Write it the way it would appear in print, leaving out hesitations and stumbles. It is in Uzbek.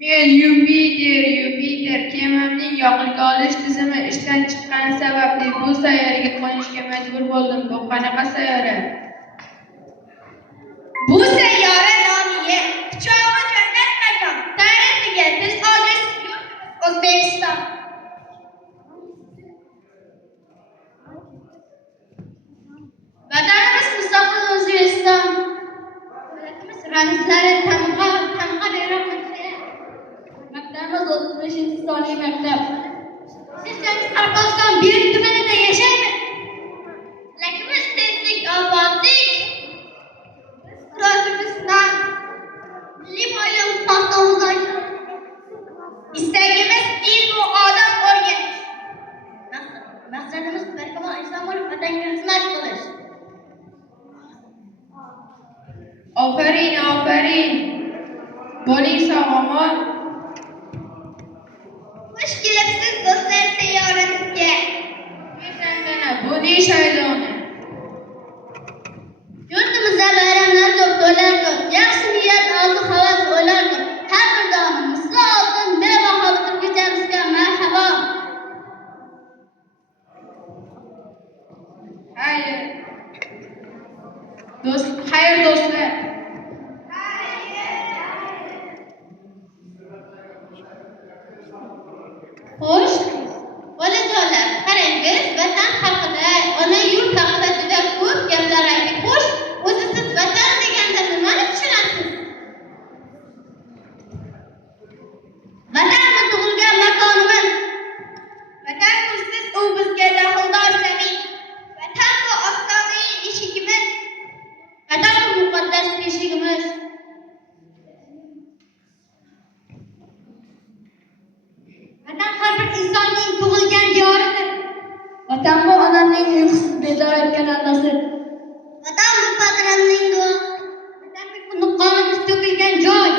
Men Yupiter kemamning yoqilg'i olish tizimi ishdan chiqqani sababli bu sayyoraga qo'nishga majbur bo'ldim. Bu qanaqa sayyora? Bu sayyora nomiga pichog'i jannat makon. Tarixiga til ojiz yurtimiz O'zbekiston. Vatanimiz mustaqil O'zbekiston. Millatimiz ramzlari tamg'a bayroq qilsa. Maktabimiz 35-sonli maktab. Sizlarimiz Qoraqalpog'iston Buyuk tumanida yashaymiz. Millatimiz tinchlik, obodlik. Ro'zimizdan milliy bayroq paxtamizdan istagimiz ilm va odob o'rganish. Maqsadimiz barkamol inson bo'lib vatanga xizmat qilish. Ofarin. Bo'ling sog'-omon. Xush kelibsiz do'stlar sayyoramizga. Bu ne shaydoni? Yurtimizda bayramlar ko'p, to'ylar ko'p. Yaxshi niyat, orzu-havas, o'ylar ko'p. Har bir dam misli oltin, bebaho bitirgichamizga marhabo. Xayr do'stlar. Xo'sh, bolajonlar, qarangiz, vatan haqida, ona yurt haqida juda ko'p gaplar aytdik. Xo'sh, o'zi siz vatan deganda nimani tushunasiz? Vatan bu tug'ilgan makonimiz. Vatan siz u bizga daxldor zamin. Vatan bu ostonaviy eshigimiz. Vatan bu muqaddas beshigimiz. Vatan har bir insonning tug'ilgan diyoridir. Vatan bu onamning uyqusiz bedor etgan onasi. Vatan bu patronning duo. Vatan bu qonimiz to'kilgan joy.